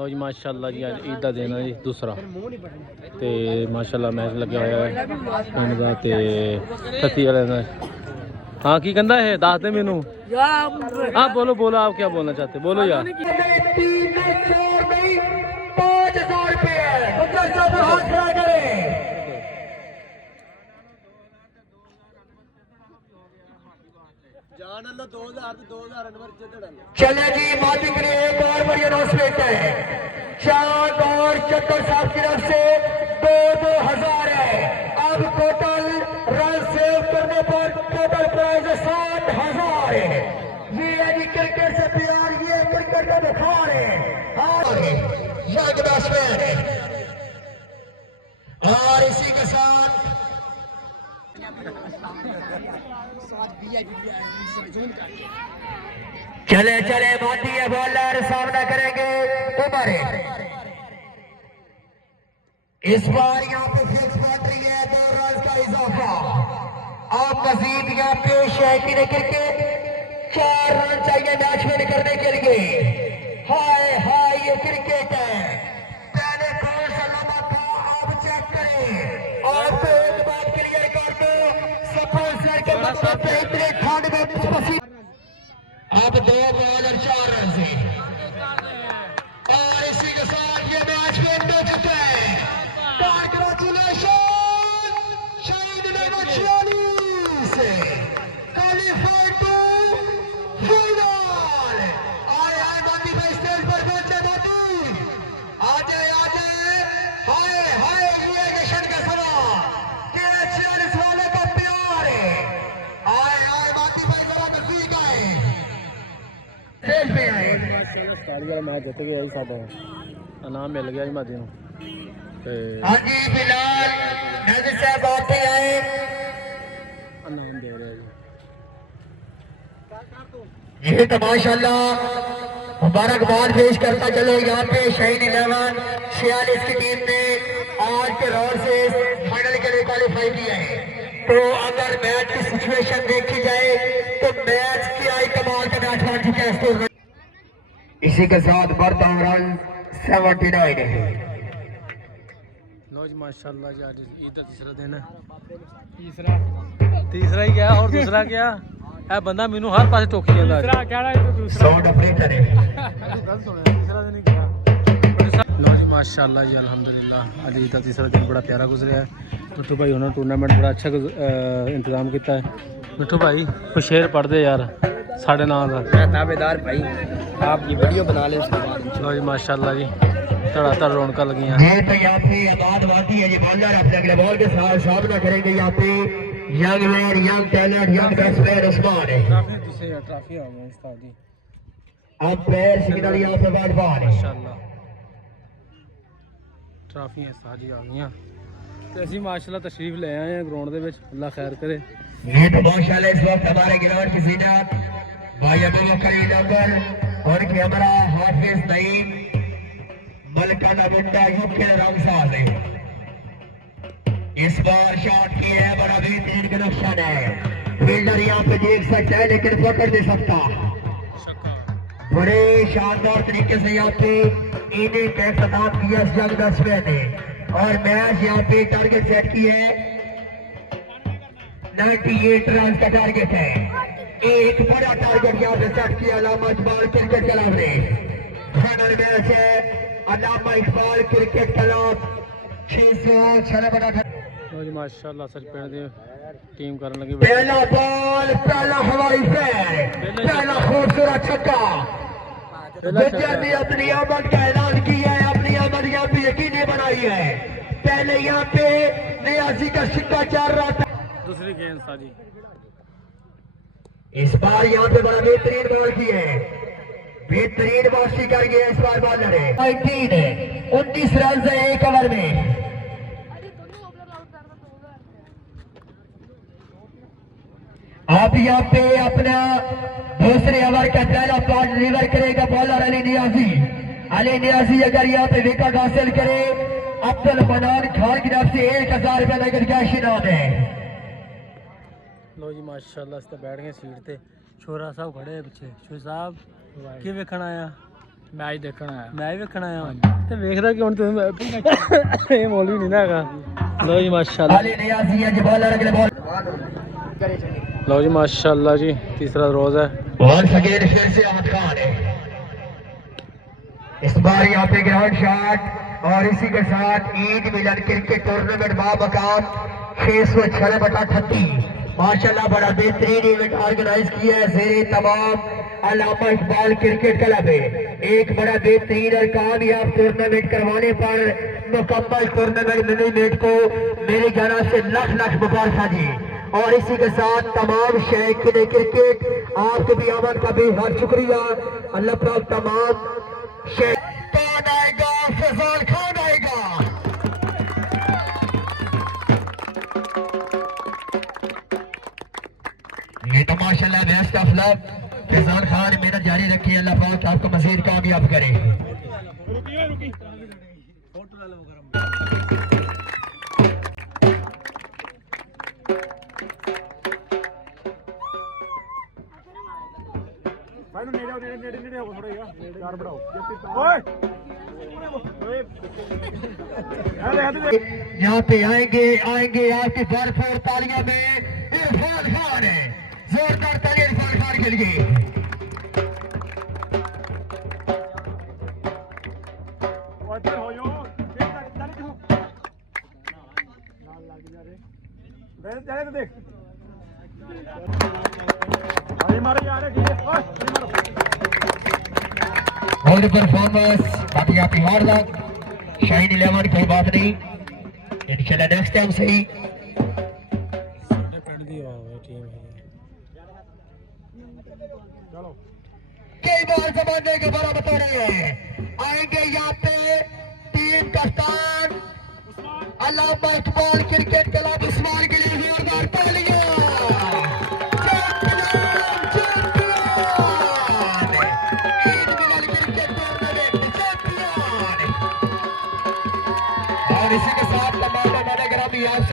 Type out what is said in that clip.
लो जी माशाल्लाह जी, अज ईद का दिन है जी दूसरा तो माशाल्लाह मैच लगे हुआ है पिंड का तो खत्ती वाले का। हाँ की कहता है दस दे मैनू। हाँ बोलो बोलो, आप क्या बोलना चाहते बोलो यार। चले जी माती के लिए एक और बड़ी अनाउंसमेंट है। चांद और चक्कर साहब की तरफ से 2,000 है। अब टोटल रन सेव करने पर टोटल प्राइज 60,000 है। ये है जी क्रिकेट से प्यार, ये क्रिकेट का बुखार है। यंग बैट्समैन है और इसी के साथ चले चले मोदी बॉलर सामना करेंगे उमर। इस बार यहाँ पे फिक्स बाउंड्री है, 2 रन का इजाफा। आप मजीद यहाँ पे शौकीन क्रिकेट 4 रन चाहिए मैच में करने के लिए। हाय हाय ये क्रिकेट है, पहले कौन सा नंबर था आप चेक करें। आपको एक बात क्लियर कर दो, सफल सर के मतलब पे इतने ठंड में पसीना। अब 2 बॉल और 4 रन से और इसी के साथ ये मैच विन हो चुका है। कांग्रेचुलेशन शहीद नंबर 46 क्वालिफाइड टू फाइनल। आए आए बाकी भाई स्टेज पर पहुंचे बाकी आ जाए हाय हाय रिएक्शन का सवा के 46 वाले का प्यार है। आए आए बाकी भाई जरा नजदीक आए स्टेज पे आए। मैच जित गया जी साडा इनाम मिल गया जी मादी नूं। हाँ जी फिलहाल नाज़िर साहब आते आए इनाम दे रहे जी। ये तो माशाल्लाह मुबारकबाद पेश करता चलो। यहाँ पे शहीद 11 46 की टीम ने आज के राउंड से फाइनल के लिए क्वालिफाई किया है। तो अगर मैच की सिचुएशन देखी जाए तो मैच क्या ही कमाल का मैच बन चुका है स्कोर। इसी के साथ बढ़ता रन 79 है। लो जी माशाल्लाह जी, आज ईद का तीसरा दिन है। तीसरा ही क्या और दूसरा क्या है, बंदा मैनू हर पास टोकी जाता है। साउंड ऑपरेटर है। तीसरा दिन ही क्या। लो जी माशाल्लाह जी अल्हम्दुलिल्लाह, आज ईद का तीसरा दिन बड़ा प्यारा गुजरा है। मिठू भाई उन्होंने टूर्नामेंट बड़ा अच्छा इंतजाम किया है। मिठू भाई कुछ शेर पढ़ दे यार साढ़े नाम का। ताबेदार भाई आप ये वीडियो बना ले। लो जी माशाल्लाह जी धड़ाधड़ रौनक लगी हैं। ये तो यहाँ पे आबाद वादी है। ये बॉलर अपने अगले बॉल के साथ सामना करेंगे। यहाँ पे young man, young talent, young batsman Usman है। ट्रॉफी आ गया उस्ताद जी। अब पैर सिग्नल यहाँ पे बैट बॉल है। माशाल्लाह ट्रॉफियां सारी आ गई तो असी माशाल्लाह तशरीफ ले आए हैं ग्राउंड दे विच। अल्लाह खैर करे। ये तो माशाल्लाह इस वक्त हमारे ग्राउंड की जीनत भाई अबू बकर नंबर और कैमरा हाफिज नईम मलका मुंडा यूके रंग साज है। इस बार शॉट की है, बड़ा बेहतरीन कनेक्शन है। फील्डर यहाँ पे देख सकता है लेकिन पकड़ नहीं सकता। बड़े शानदार तरीके से यहाँ पे इनिंग का इख्तिताम किया यंग बैट्समैन ने और मैच यहाँ पे टारगेट सेट की है 98 रन का टारगेट है। एक बड़ा टारगेट यहाँ पे सेट किया अलामा इकबाल क्रिकेट क्लब ने। फाइनल मैच है अलामा इकबाल क्रिकेट क्लब 606 माशाल्लाह सच पिंड दी टीम करन लगी। पहला बॉल, पहला हवाई फेर, पहला खूबसूरत छक्का। विजय ने अपनी आमद का ऐलान किया है, अपनी आमद यहाँ पे यकीनी बनाई है। पहले यहाँ पे नियाजी का सिक्का चल रहा था। दूसरी गेंद साजी इस बार यहाँ पे बड़ा बेहतरीन बॉल की है, बेहतरीन वापसी कर गया इस बार बॉलर है। 19 रन है 1 ओवर में। आप यहाँ पे अपना दूसरे ओवर का पहला पार्ट डिलीवर करेगा बॉलर अली नियाजी। अली नियाजी अगर यहाँ पे विकेट हासिल करे अब्दुल मनान खान की तरफ से 1000 रुपए नगद कैश इनाम है। लो जी माशाल्लाह इस बैठ गए सीट ते। छोरा साहब खड़े है पीछे। शोर साहब की वेखण आया मैच देखना है ਮੈਂ ਵੀ ਵੇਖਣ ਆਇਆ ਤੇ ਵੇਖਦਾ ਕਿ ਹੁਣ ਤੂੰ ਇਹ ਮੌਲਵੀ ਨਹੀਂ ਨਾ ਹੈਗਾ ਲਓ ਜੀ ਮਾਸ਼ਾਅੱਲਾ अली नियाजी है जो बॉलर अगले बॉल ਲਓ ਜੀ ਮਾਸ਼ਾਅੱਲਾ ਜੀ तीसरा रोज है और सगीर फिर से अहमद खान है इस बार यहाँ पे ग्राउंड शॉट और इसी के साथ ईद मिलन क्रिकेट टूर्नामेंट बामकाम 606/38 माशाल्लाह बड़ा बेहतरीन इवेंट ऑर्गेनाइज किया है जेरे तमाम अल्लामा इकबाल क्रिकेट क्लब है। एक बड़ा बेहतरीन और कामयाब टूर्नामेंट करवाने पर मुकम्मल टूर्नामेंट मैनेजमेंट को मेरी जाना से लाख लाख मुबारक जी। और इसी के साथ तमाम शौकीन क्रिकेट आपके भी आमद का बेहद शुक्रिया। अल्लाह पाक तमाम कौन आएगा? फैजान खान आएगा। ये तो माशाल्लाह best of luck Faizan Khan मेहनत जारी रखी। अल्लाह पाक आपको मजीद कामयाब करे। यहाँ पे आएंगे आपकी भरपूर तालियां में इरफान खान है। जोरदार तालियां इरफान खान के लिए। और परफॉर्मेंस बाकी आपकी हार लग शाइन 11 कोई बात नहीं इंशाल्लाह नेक्स्ट टाइम सही। कई बार जमाने के बड़ा बता रहे हैं आएंगे यहाँ पे टीम कप्तान अल्लामा इकबाल